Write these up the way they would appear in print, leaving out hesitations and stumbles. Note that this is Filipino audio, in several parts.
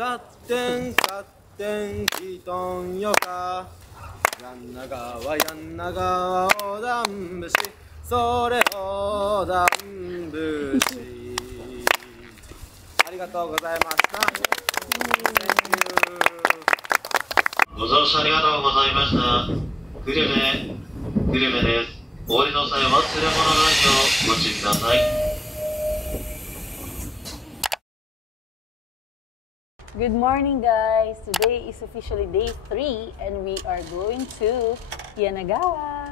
勝手ひとんよか柳川横断節それ横断節ありがとうございました。ご乗車ありがとうございました。久留米です。お降りの際は忘れ物ないようご注意ください。Good morning, guys! Today is officially day 3 and we are going to Yanagawa.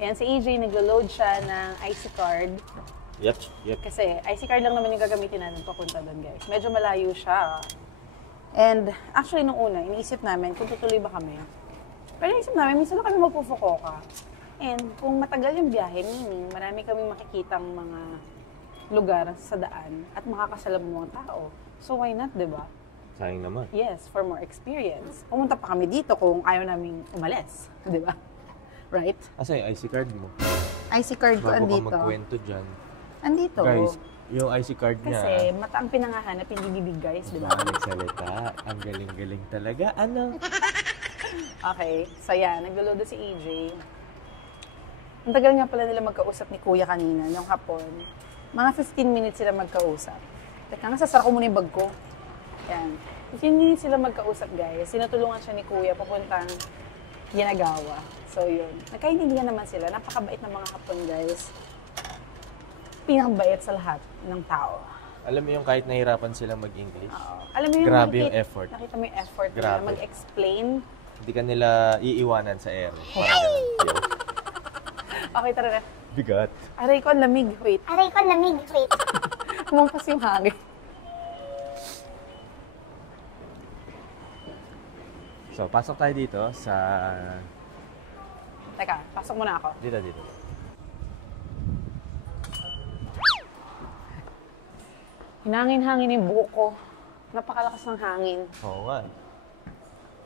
Ayan, si AJ naglo-load siya ng IC card. Yep. Kasi IC card lang naman yung gagamitin natin papunta doon, guys. Medyo malayo siya. And actually, nung una, iniisip namin kung tutuloy ba kami. Pero iniisip namin, minsan na kami magpufukoka. And kung matagal yung biyahe, meaning marami kaming makikitang mga lugar sa daan at makakasalubong mga tao. So why not, di ba? Sayang naman. Yes, for more experience. Pumunta pa kami dito kung ayaw naming umalis. Di ba? Right? Asa yung IC card mo? IC card ko andito. Bago ka magkwento dyan. Andito. Guys, yung IC card niya. Kasi mata ang pinangahanap, hindi bibig, guys. Di ba? Nagsalita. Ang galing-galing talaga. Ano? Okay. So yan, nagluluto si AJ. Ang tagal nga pala nila magkausap ni Kuya kanina, yung hapon. Mga 15 minutes sila magkausap. Teka nga, sasara ko muna yung bag ko. Yan. 15 minutes sila magkausap, guys. Sinutulungan siya ni Kuya papuntang Yanagawa. So, yun. Nagkaintindihan naman sila. Napakabait ng mga hapon, guys. Pinakabait sa lahat ng tao. Alam mo yung kahit nahirapan sila mag-English? Alam mo yung grabe yung effort. Nakita mo yung effort Grabe. nila mag-explain. Hindi ka nila iiwanan sa air. Okay, tara na. Bigat. Aray ko, ang lamig. Wait. Kumangkas yung hangin. So, pasok tayo dito sa... Teka, pasok muna ako. Dito. Hinangin-hangin yung buhok ko. Napakalakas ng hangin. Oo nga.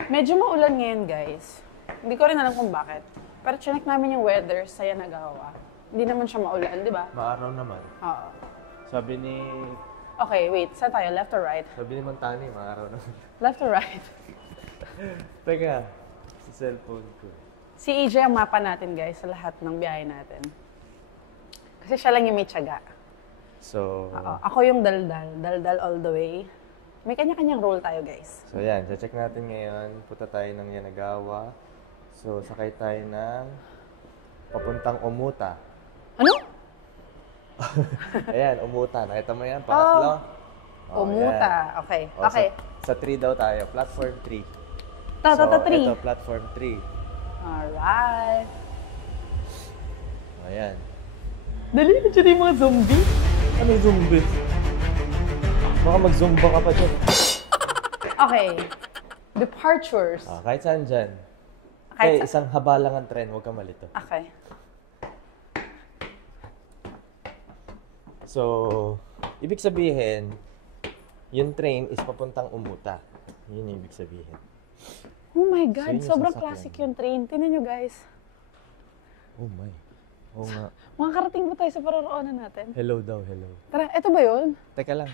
Medyo maulan ngayon, guys. Hindi ko rin alam kung bakit. Pero chinek namin yung weather sa Yanagawa. Hindi naman siya maulan, di ba? Maaraw naman. Oo. Sabi ni... Okay, wait. Saan tayo? Left or right? Sabi ni Montani, maaraw naman. Left or right? Teka, sa cellphone ko. Si AJ ang mapa natin, guys, sa lahat ng biyahe natin. Kasi siya lang yung may tiyaga. So... Oo. Ako yung daldal all the way. May kanya-kanyang role tayo, guys. So yan, check natin ngayon. Punta tayo ng Yanagawa. So, sakay tayo ng papuntang Omuta. Ano? Ayan, Omuta. Nakita mo yan? Pangatlo. Omuta. Okay. O, Okay. Sa 3 daw tayo. Platform 3. Tata 3. Ito, platform 3. Alright. Ayan. Dali, nandiyan yung mga zombie. Ano yung zombie? Baka mag-zumba ka pa dyan. Okay. Departures. Kahit saan dyan. Kahit Isang haba lang ang tren. Huwag ka malito. Okay. So, ibig sabihin, yung train is papuntang Omuta. Yun yung ibig sabihin. Oh my God, So, yun yung sobrang sasakyan. classic yung train. Tingnan nyo, guys. Oh my. Oo nga. Makakarating ba tayo sa paroroonan natin? Hello daw, hello. Tara, eto ba yun? Teka lang.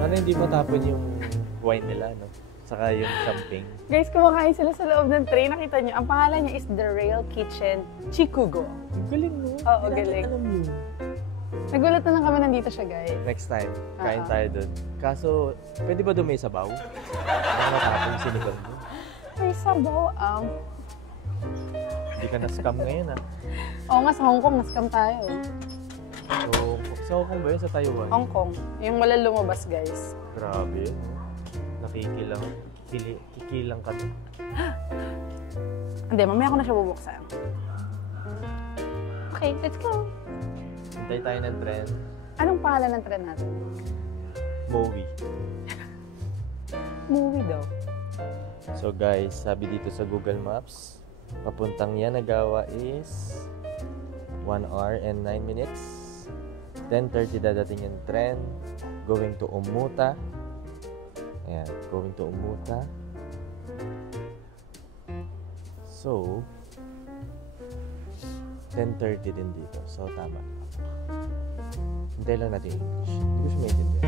Sana hindi matapon yung wine nila, no? Saka yung champagne. Guys, kumakain sila sa loob ng train. Nakita nyo, ang pangalan niya is The Rail Kitchen Chikugo. Ang galing, no? Oo, Hindi natin galing. alam yun. Nagulat na lang kami nandito siya, guys. Next time, kain Oo. tayo dun. Kaso, pwede ba dun may sabaw? Ano matapon yung sinigang mo? Ay, sabaw. Hindi ka na-scam ngayon, ah. Oo nga, sa Hong Kong, nascam tayo. So, sa Hong Kong ba yun? Sa Taiwan? Hong Kong. Yung walang lumabas, guys. Grabe yun. Nakikilang. Kikilang ka dun. Hindi, mamaya ko na siya bubuksan. Okay, let's go. Hintay tayo ng tren. Anong pangalan ng tren natin? Movie. Movie daw. So guys, sabi dito sa Google Maps, papuntang Yanagawa is 1 hour and 9 minutes. 10:30 dadating yung tren. Going to Omuta. Ayan, going to Omuta. So, 10:30 din dito. So, tama. Hintay lang natin English. Hindi ko siya maintindihan.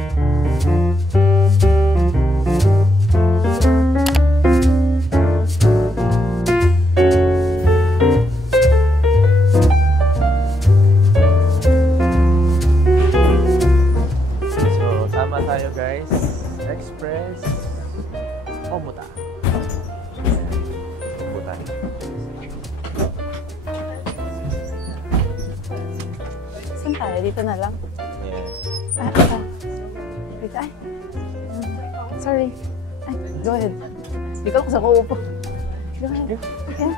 So, sama tayo guys. Express. Omuta. Omuta. Saan tayo? Dito na lang. Yeah. Wait, ay. Sorry. Ay, go ahead. Hindi ko lang kung saan ko upo. Go ahead. Okay.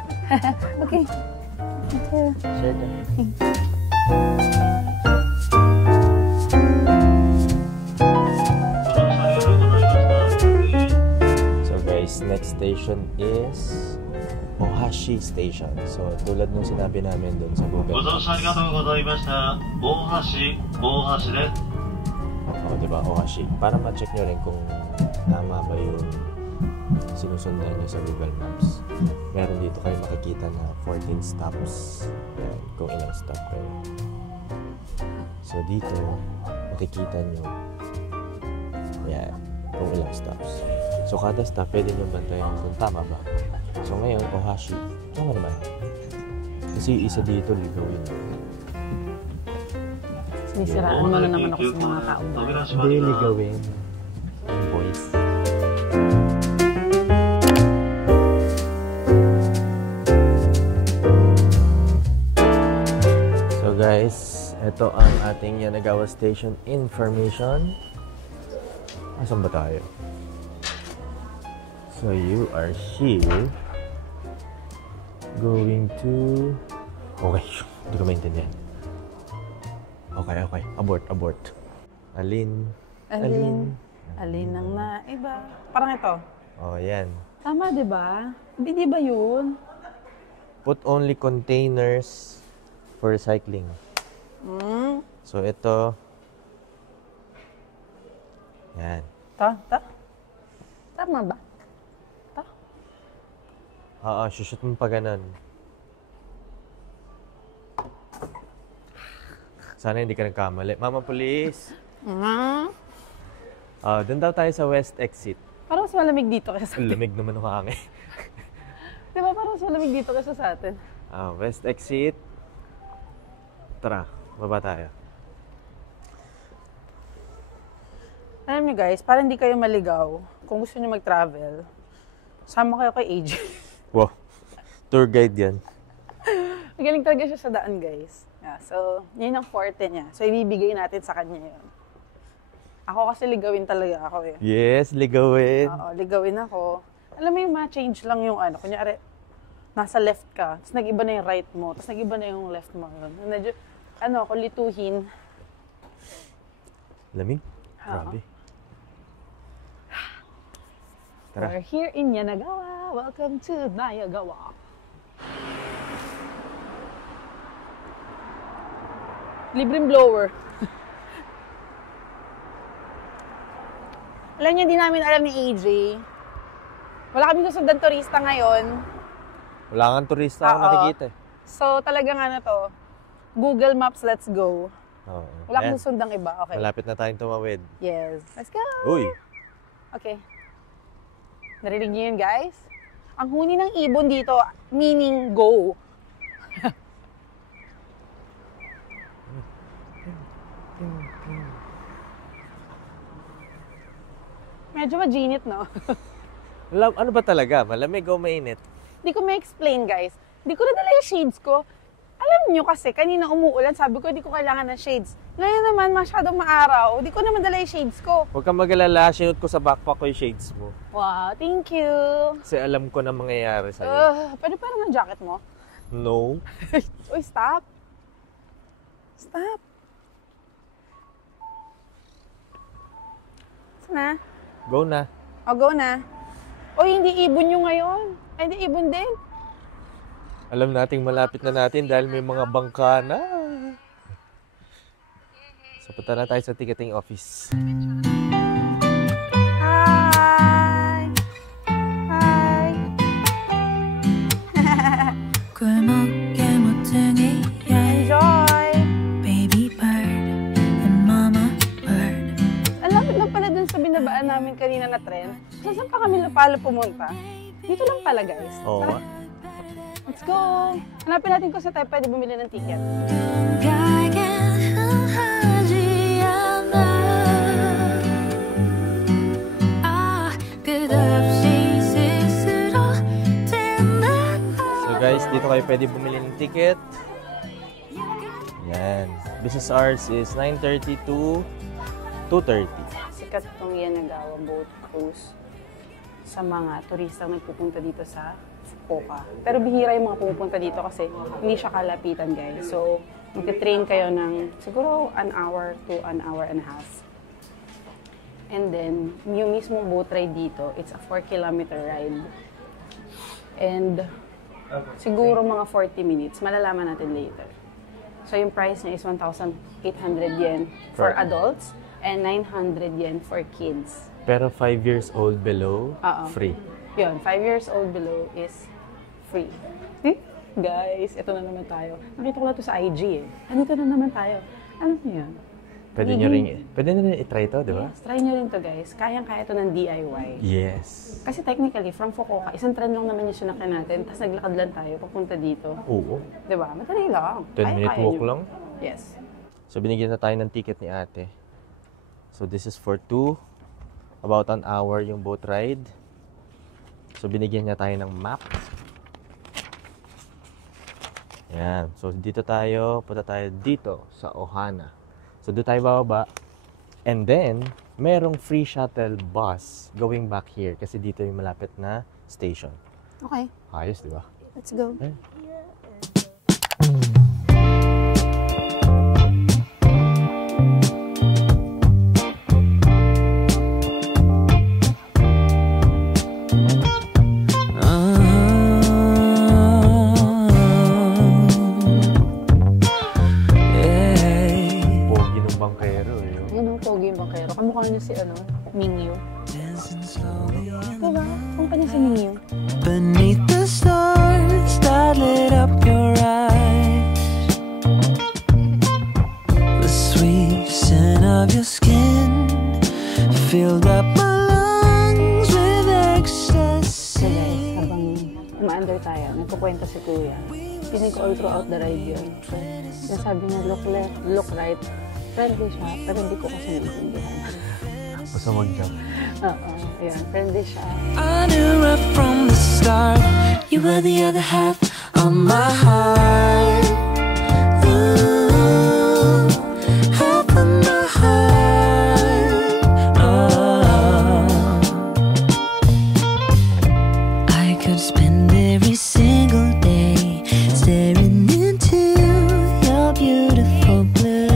Okay. Thank you. Share ka. So guys, next station is Ohashi Station. So tulad nung sinabi namin dun sa ご Google 乗車ありがとうございました。大橋です。 Oh, di ba? Ohashi. Para ma-check nyo rin kung tama ba yung sinusundan nyo sa Google Maps. Meron dito kayo makikita na 14 stops. Yan, kung ilang stop kayo. So dito, makikita nyo yan, kung ilang stops. So kada stop, pwede nyo bantayan kung tama ba. So ngayon, Ohashi. Tama naman. Kasi yung isa dito, ligawin. Sinisiraan mo na naman ako sa mga tao. Hindi ligawin. Yung voice. So guys, ito ang ating Yanagawa Station information. Asan ba tayo? So you are here going to... Okay, hindi ko maintindihan. Okay. Abort. Alin ang naiba. Parang ito. Oh, yan. Tama, di ba? Hindi ba yun? Put only containers for recycling. So, ito. Yan. Tama ba? Oo, shoot mo pa ganun. Sana hindi ka nagkamali. Mama, police! Doon daw tayo sa west exit. Parang mas malamig dito kaysa sa atin. Lamig naman ng hangin. Di ba parang mas malamig dito kaysa sa atin? West exit. Tara, baba tayo. Alam niyo guys, para hindi kayo maligaw, kung gusto niyo mag-travel, sama kayo kay AJ. Wow, tour guide yan. Magaling talaga siya sa daan, guys. Yeah, so, yun ang forte niya. So, ibibigay natin sa kanya yun. Ako kasi ligawin talaga ako eh. Yes, ligawin. Oo, ligawin ako. Alam mo yung ma-change lang yung ano, kunyari, nasa left ka, tapos nag-iba na yung right mo, tapos nag-iba na yung left mo. Medyo, lituhin. Lamig? Grabe. Tara. We're here in Yanagawa. Welcome to Nayagawa. Libreng blower. Alam niyo, hindi namin alam ni AJ. Wala kami susundan turista ngayon. Wala kang turista ako nakikita eh. So, talagang to, Google Maps, let's go. Oo. Wala Ayan. kang susundang iba. Okay. Malapit na tayong tumawid. Yes. Let's go! Uy! Okay. Narinig niyo yun, guys? Ang huni ng ibon dito, meaning go. Medyo maginit, no? Ano ba talaga? Malamig o mainit? Hindi ko ma-explain, guys. Hindi ko nadala yung shades ko. Alam nyo kasi, kanina umuulan, sabi ko, hindi ko kailangan ng shades. Ngayon naman, masyadong maaraw. Hindi ko naman dala yung shades ko. Huwag kang mag-alala, sinut ko sa backpack ko yung shades mo. Wow, thank you. Kasi alam ko na mangyayari sa'yo. Pwede parang ng jacket mo? No. Uy, stop. Stop. Saan na? Go na. O, go na. Uy, hindi ibon nyo ngayon. Ay, hindi ibon din. Alam nating malapit na natin dahil may mga bangka na. So, punta na tayo sa ticketing office. Hi! Hi! 굶었게 못 등이 Saan pa kami pala pumunta? Dito lang pala, guys. Oo. Tara. Let's go! Hanapin natin kung saan tayo pwede bumili ng ticket. So guys, dito kayo pwede bumili ng ticket. Yan. Business hours is 9:30 to 2:30. Sikat itong Yanagawa boat cruise sa mga turistang nagpupunta dito sa Fukuoka. Pero bihira yung mga pumupunta dito kasi hindi siya kalapitan, guys. So, magte-train kayo ng siguro an hour to an hour and a half. And then, yung mismong boat ride dito, it's a 4-kilometer ride. And siguro mga 40 minutes. Malalaman natin later. So, yung price niya is 1,800 yen for adults and 900 yen for kids. Pero 5 years old below, free. Yun, 5 years old below is free. Guys, ito na naman tayo. Nakita ko na ito sa IG eh. Andito na naman tayo. Ano yun? Pwede nyo rin i-try ito, di ba? Yes, try nyo rin to, guys. Kayang-kaya ito ng DIY. Yes. Kasi technically, from Fukuoka, isang tren lang naman yung sinakyan natin, tapos naglakad lang tayo papunta dito. Oo. Di ba? Madali lang. 10-minute walk nyo. lang. Yes. So, binigyan na tayo ng ticket ni ate. So, this is for 2. About an hour yung boat ride. So, binigyan niya tayo ng map. Yan. So, dito tayo. Punta tayo dito sa Ohana. So, doon tayo bababa. And then, merong free shuttle bus going back here. Kasi dito yung malapit na station. Okay. Ayos, di ba? Let's go. Eh. Kamukha niya si Mingyu. Diba? Kamukha niya si Mingyu. Beneath the stars that lit up your eyes, the sweet scent of your skin filled up my lungs with ecstasy. So guys, habang umaandar tayo, nagkukwento si Kuya. Pinig ko all throughout the ride yun. So, sabi niya, look left, look right. Friendly siya, pero hindi ko kasi naiintindihan. Basta mag-jump. Oo, yun. Friendly siya. I knew right from the start you were the other half of my heart. Ooh, half of my heart. Oh, I could spend every single day staring into your beautiful blue.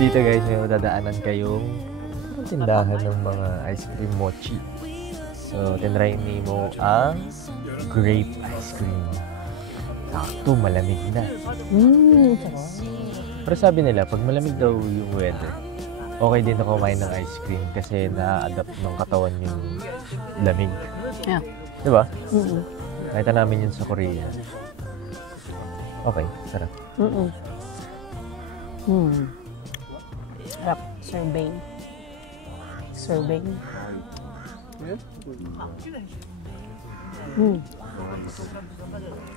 Dito guys, may madadaanan kayong tindahan ng mga ice cream mochi. So, tinry ni mo ang grape ice cream. Sakto, malamig na. Pero sabi nila, pag malamig daw yung weather, okay din na kumain ng ice cream kasi na-adapt ng katawan yung lamig. Yeah. Diba? Nakita namin yun sa Korea. Okay, sarap. Sarap. Sorbet. Sorbet.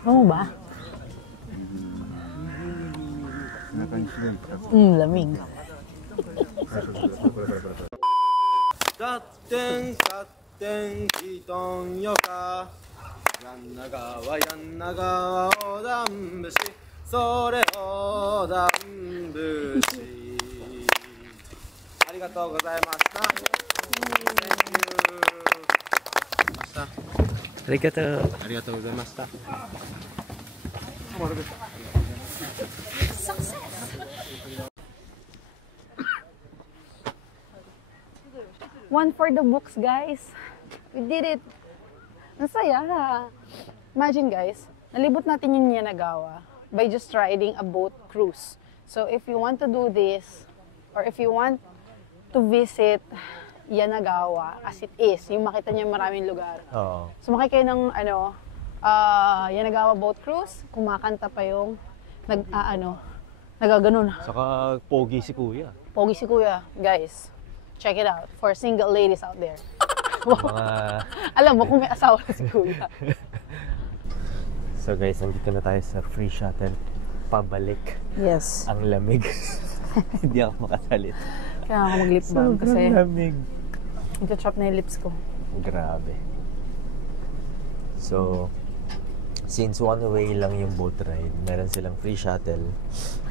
Ano ba? Lamig. Gatten kiton yoka Yanagawa yanagawa odambushi Sore odambushi ありがとうございました。ありがとう。ありがとうございました。 One for the books, guys. We did it. Ang saya. Imagine, guys, nalibot natin yung Yanagawa by just riding a boat cruise. So, if you want to do this, or if you want to visit Yanagawa as it is, yung makita niyo maraming lugar. Oo. Sumakay kayo ng Yanagawa boat cruise, kumakanta pa yung nagaganon. Saka pogi si kuya. Pogi si kuya, guys. Check it out for single ladies out there. Mga... Alam mo kung may asawa na si kuya. So guys, nandito na tayo sa free shuttle. Pabalik. Yes. Ang lamig. Hindi ako makasalit. Kaya ako mag-lip balm kasi lamig. ito-chop na yung lips ko. Grabe. So, since one way lang yung boat ride, meron silang free shuttle.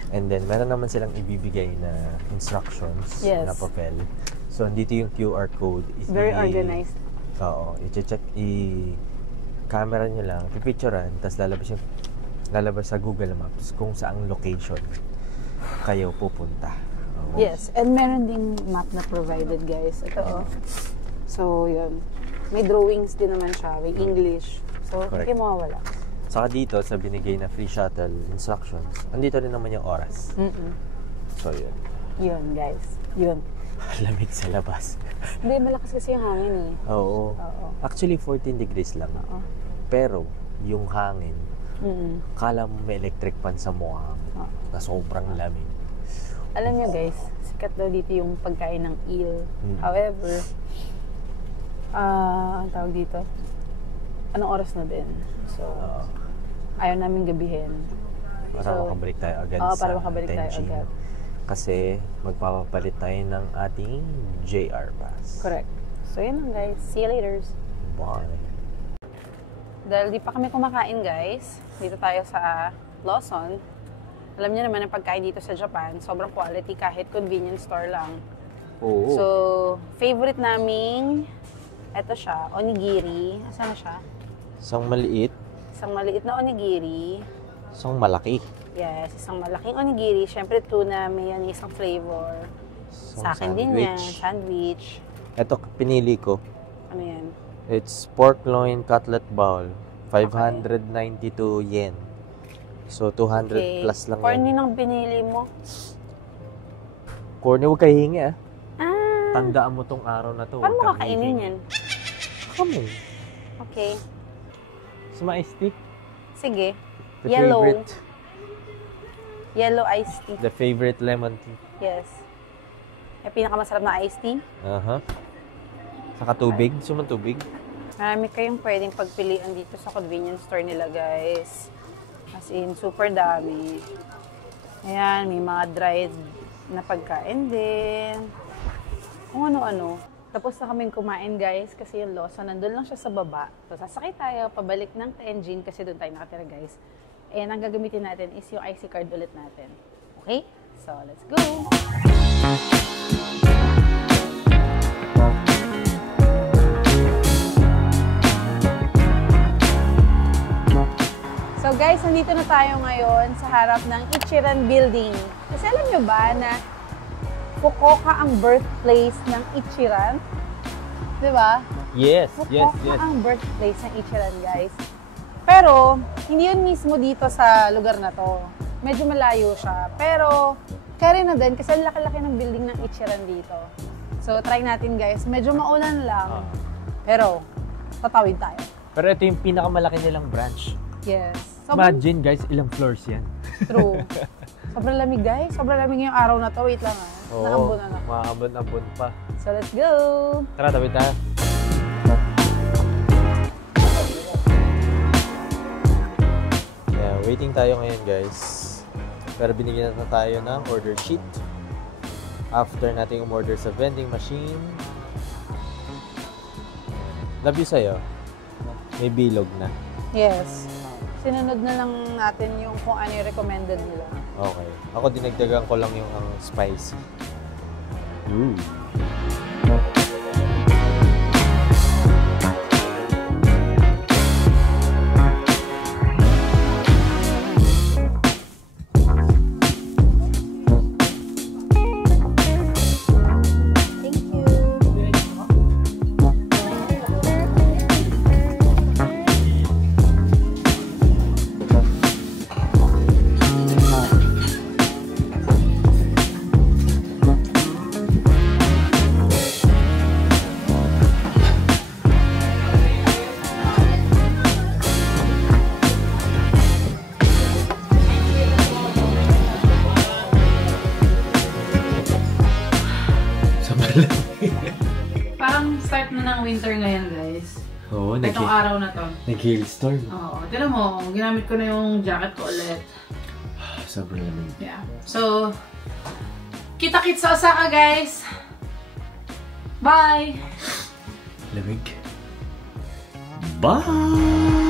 And then, meron naman silang ibibigay na instructions Yes. na papel. So, andito yung QR code. Very organized. Oo. I-check, camera nyo lang, pipicturean, tapos lalabas sa Google Maps kung saang location kayo pupunta. Oo. Yes, and meron ding map na provided, guys. Ito, oh. So, yun. May drawings din naman siya, may English. So, Correct. hindi mawawala. Saka dito, sa binigay na free shuttle instructions, andito rin naman yung oras. So, yun. Yun, guys. Yun. Lamig sa labas. Hindi, malakas kasi yung hangin eh. Oo. Oo. Actually, 14 degrees lang. Oo. Pero, yung hangin, Mm-mm. kala mo may electric fan sa mukha mo na sobrang lamig. Alam niyo, guys, sikat daw dito yung pagkain ng eel. However, ang tawag dito, anong oras na din? So, ayaw namin gabihin. Para So, makabalik tayo agad oo, sa para makabalik tayo Tenjin. agad. Kasi magpapapalit tayo ng ating JR Pass. Correct. So, yun lang, guys. See you later. Bye. Dahil di pa kami kumakain, guys, dito tayo sa Lawson. Alam niyo naman ang pagkain dito sa Japan, sobrang quality kahit convenience store lang. Oo. So, favorite naming, eto siya, onigiri. Asan na siya? Isang maliit, Isang maliit na onigiri. isang malaki. Yes, isang malaking onigiri. Siyempre, tuna, may yan isang flavor. Isang Sa akin din yan, sandwich. Ito, pinili ko. Ano yan? It's pork loin cutlet bowl. 592 yen. So, 200 plus lang Corny yan. ng pinili mo. Corny, huwag kayo hingi ah. Ah, Tandaan mo tong araw na to. paano mo huwag kang kakainin hihingi. yan? Come on. Okay. Suma iced tea. Sige. The Yellow. favorite. Yellow iced tea. The favorite lemon tea. Yes. Yung pinakamasarap na iced tea. Aha. Saka tubig. Suma tubig. Marami kayong pwedeng pagpilian dito sa convenience store nila, guys. As in, super dami. Ayan, may mga dried na pagkain din. Kung ano-ano. Tapos na kaming kumain, guys, kasi yung Lawson, nandun lang siya sa baba. So, sasakay tayo, pabalik ng Tenjin kasi doon tayo nakatira, guys. And ang gagamitin natin is yung IC card ulit natin. Okay? So, let's go! So guys, nandito na tayo ngayon sa harap ng Ichiran Building. Kasi alam nyo ba na Fukuoka ang birthplace ng Ichiran? Di ba? Yes, Fukuoka ang birthplace ng Ichiran, guys. Pero, hindi yun mismo dito sa lugar na to. Medyo malayo siya. Pero, kaya rin na din kasi laki-laki ng building ng Ichiran dito. So, try natin, guys. Medyo maulan lang. Pero, tatawid tayo. Pero ito yung pinakamalaki nilang branch. Yes. Sobrang Imagine guys, ilang floors yan. true. Sobrang lamig, guys. Sobrang lamig yung araw na to. Wait lang, Naambon na. Maambon-ambon pa. So, let's go! Tara, tawid tayo. Yeah, waiting tayo ngayon guys. Pero binigyan na tayo ng order sheet. After natin umorder sa vending machine. Love you sa'yo. May bilog na. Yes. Sinunod na lang natin yung kung ano yung recommended nila. Okay. Ako dinagdagan ko lang yung spicy. Ooh. Thank you. Parang start na ng winter ngayon, guys. Oo, Itong araw na to. nag-hailstorm. Oo. Tignan mo, ginamit ko na yung jacket ko ulit. Sobrang lamig. Yeah. So, kita-kits sa Osaka, guys. Bye! Lamig. Bye!